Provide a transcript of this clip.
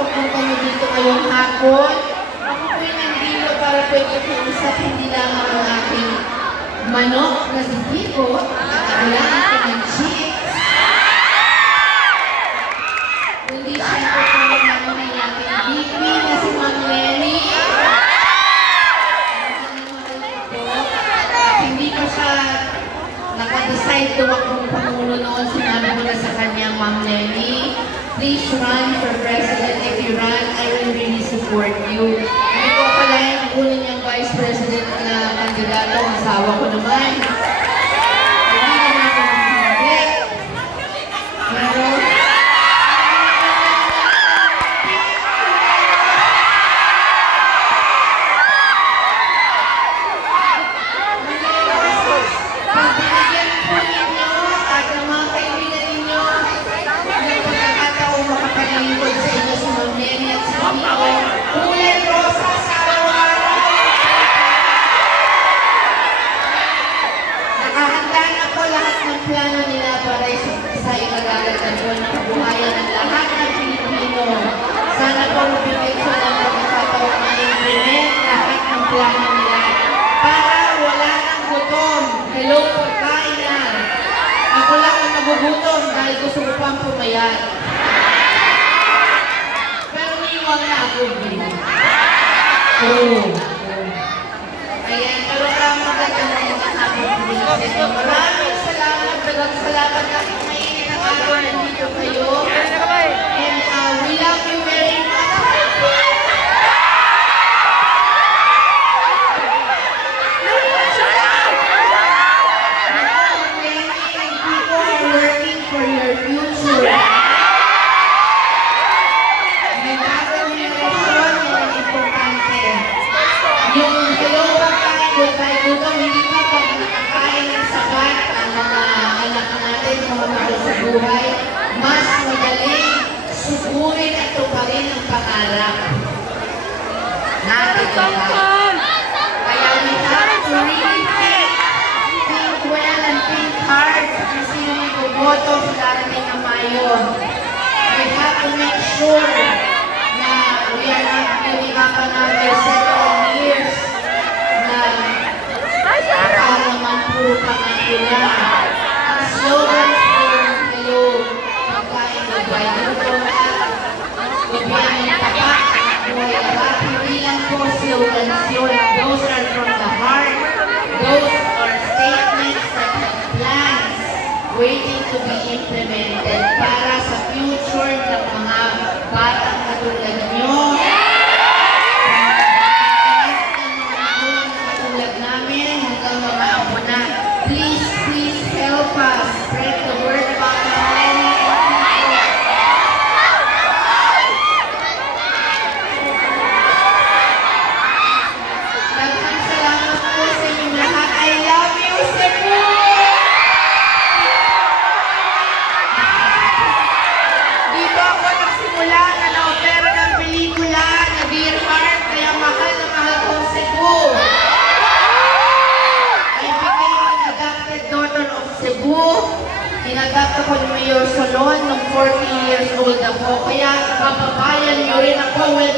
pagpunta mo dito ngayong hapon. Ako po'y nandito para pwede kausap hindi lamang ang aking manok na si Kiko at kailangan ko ng chicks. Kundi siyempre po naman ang aking VP na si Ma'am Lenny. Hindi pa siya naka-decide tumakbong Pangulo noon. Sinabi ko na sa kanya, Ma'am Lenny, please run for president. If you run, I will really support you. Hindi ko pala yung kunin niyang vice president na kandidato. Asawa ko naman. Hindi naman ako magpapagay. Pero, pag binigyan po ninyo at ang mga kaibigan ninyo ng pagkakataong makapaglingkod sa inyo si Ma'am Lenny at si Kiko, kulay rosa sa araw-araw. Nakahanda na po lahat ng plano nila para sa ikagagat na buwan ng kabuhayan ng lahat ng Pilipino. Sana po mabigay ko ng pagkakataong ma-implement lahat ng plano nila para wala ng gutom. Hello, pagkain na. Ako lang ang nagugutom dahil gusto ko pang pumayat. Pero niwag na ako din. Ayan, pero maganda na yung hapon. Maraming salamat. Dagang salamat natin ngayon na araw nandito kayo. And we love you very much. Working for your future. May bagong generation yung importante. Yung hello pagkain, goodbye gutom, hindi pa pag nakakain ng sabat ang mga anak natin, mga mahal sa buhay, mas madaling suburin at tuparin ang pangarap natin lahat. Kaya we have to really think well and think hard kung sino may buboto sa darating na Mayo. We have to make sure na we are not giving up another several years na para naman puro pangangula. Ang slogan po, hello, pagkain, goodbye gutom at gobyerno ng tapat, buhay lahat. Hindi lang po slogans yun. Those are from the heart. Those are statements that have plans waiting to be implemented para sa future ng mga batang katulad nyo. Katulad namin hanggang mga apo na. Please, please help us spread the word about Ma'am Lenny. Daghang salamat po sa inyong lahat. I love you, Cebu! Dito ako nagsimula na na-opera ng pelikula na Dear Heart, kaya mahal na mahal kong Cebu. I became an adopted daughter of Cebu. Inadapt ako ni Mayor Solon nung 40 years old ako. Kaya kababayan niyo rin ako. Well,